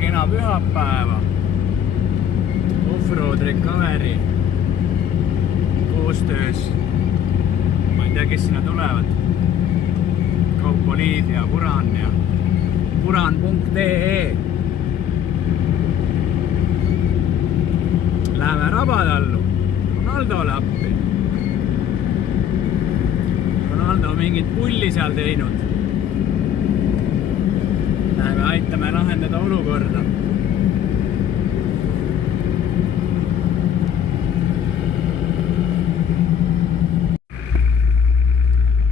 kena pühapäeva. Offroad Recovery koostöös. Ma ei tea, kes sinna tulevad. Kaupoliid ja Puran ja puran.ee. Läheme Rabatallu. Ronaldole appi. Ronaldo on mingit pulli seal teinud. Läheme aitame lahendada olukorda.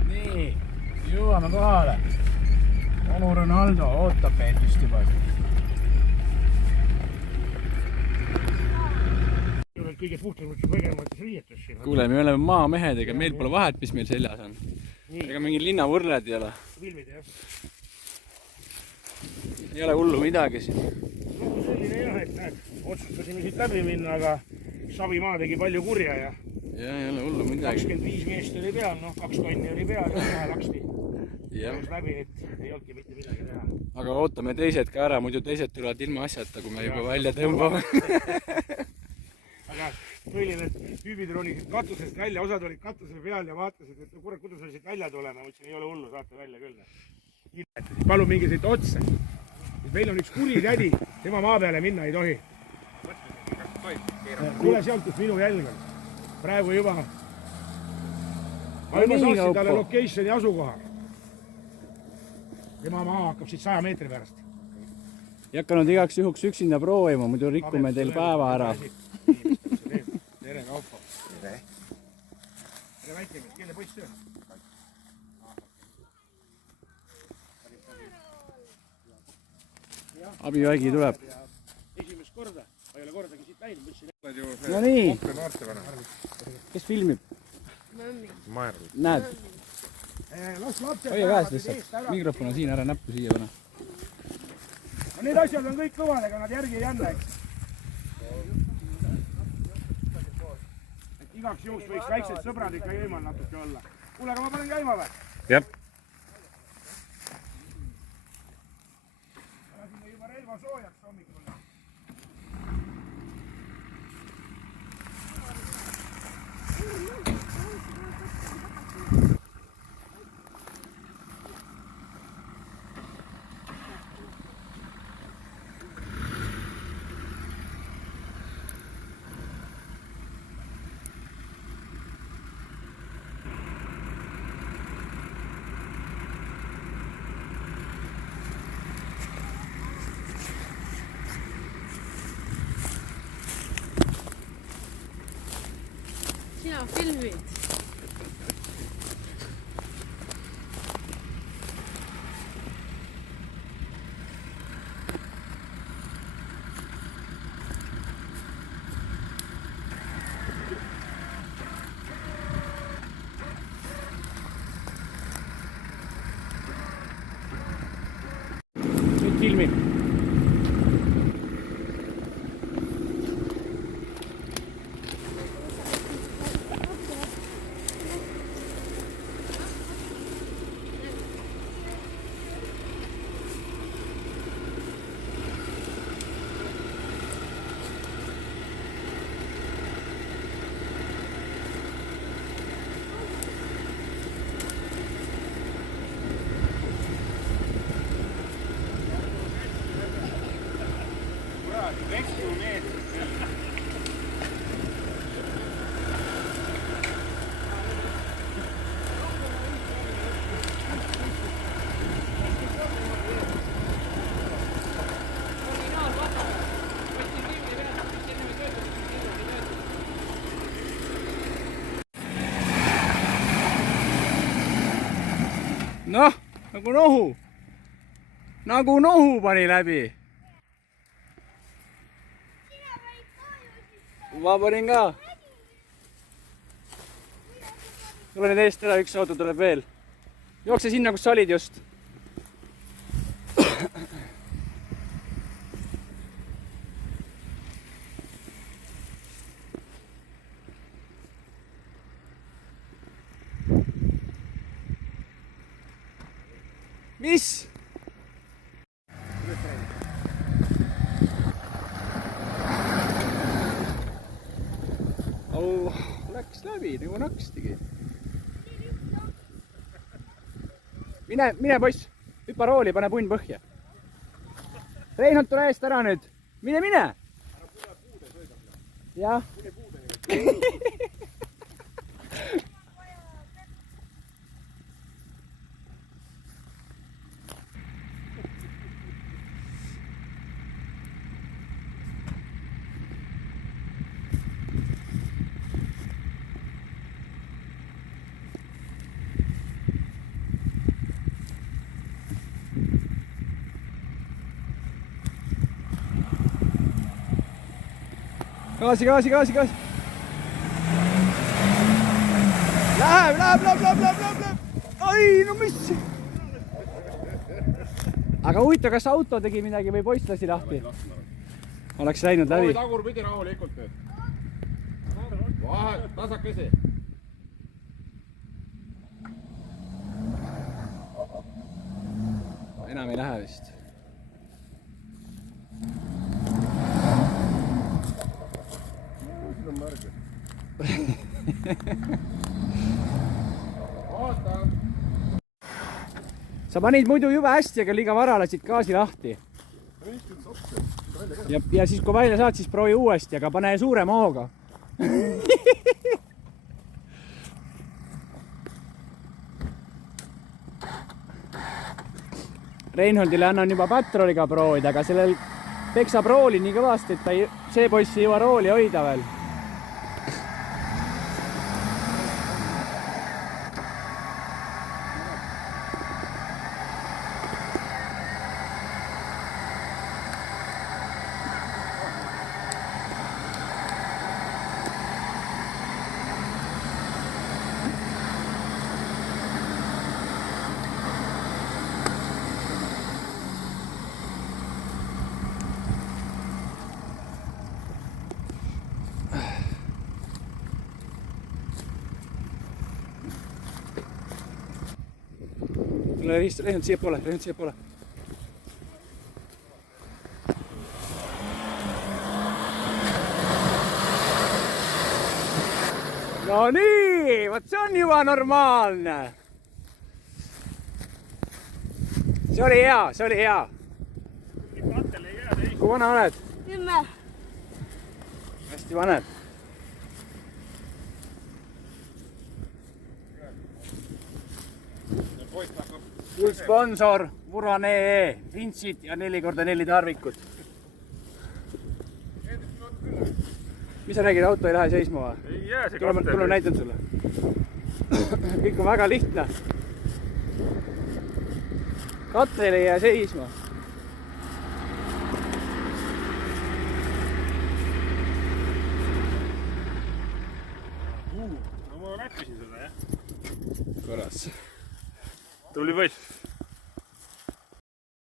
Nii, jõuame kohale. Onu Ronaldo ootab meid vist juba. Kõige puhtamalt põgemates riietus siin. Kuule, me oleme maamehed, ega meil pole vahet, mis meil seljas on. Ega mingi linnavõrled ei ole. Vilmid, jah. Ei ole hullu midagi siin. No selline jah, et näed, otsustasime siit läbi minna, aga Savimaa tegi palju kurja ja ei ole hullu midagi. 25 meest oli peal, 2 tonni oli peal ja kohe laksti. Läks läbi, et ei olnudki mitte midagi teha. Aga ootame teised ka ära, muidu teised tulevad ilma asjata, kui me juba välja tõmbame. Aga põhiline, et tüübid ronisid katusest välja, osad olid katuse peal ja vaatasid, et kurat, kuidas me siit välja tuleme. Ma ütlesin, ei ole hullu, saate välja küll. Palun minge siit otse. Meil on üks kuri tädi, tema maa peale minna ei tohi. Tule sealt, kus minu jälg on. Praegu juba. Ma juba saatsin talle locationi asukoha. Tema maa hakkab siit 100 meetri pärast. Ei hakanud igaks juhuks üksinda proovima, muidu rikkume teil päeva ära. Tere, Kaupo. Tere. Tere, väikemees. Kelle poiss see on? Abivägi tuleb. Esimest korda. Ma ei ole kordagi siit läinud. No nii. Kes filmib? Maerl. Näed? Las lapsed Hoia käest lihtsalt. Mikrofon on siin, ära näppu siia pane. No need asjad on kõik kõvad, ega nad järgi ei anna, eks. Igaks juhus võiks väiksed sõbrad ikka eemal natuke olla. Kuule, aga ma panen käima või? Jep. Lasime juba relva soojaks hommikul. Sina filmid. Nüüd filmi. Noh, nagu nohu. Nagu nohu pani läbi. Ma panin ka. Tule nüüd eest ära, üks auto tuleb veel. Jookse sinna, kus sa olid just. Mis? Oh, läks läbi nagu nakstigi. Mine poiss, hüppa rooli, pane punn põhja. Reinhold, tule eest ära nüüd. Mine! Jah. Gaasi! Läheb! Ai, no mis? Aga huvitav, kas auto tegi midagi või poiss lasi lahti? Oleks läinud läbi. Tagurpidi rahulikult nüüd. Vahe, tasakesi. Enam ei lähe vist. Sa panid muidu jube hästi, aga liiga vara lasid gaasi lahti. Ja siis kui välja saad, siis proovi uuesti, aga pane suurema hooga. Reinholdile annan juba patroliga proovida, aga sellel peksab rooli nii kõvasti, et see poiss ei jõua rooli hoida veel. Reinhold siia poole. No nii, vot see on juba normaalne. See oli hea. Kui vana oled? 10. Hästi vaned. Full sponsor, Vuran EE, vintsid ja 4x4 tarvikud. Mis sa räägid, auto ei lähe seisma või? Ei jää see katel. Tule näitan sulle. Kõik on väga lihtne. Katel ei jää seisma. No ma räppisin seda, jah. Korras. Tubli poiss.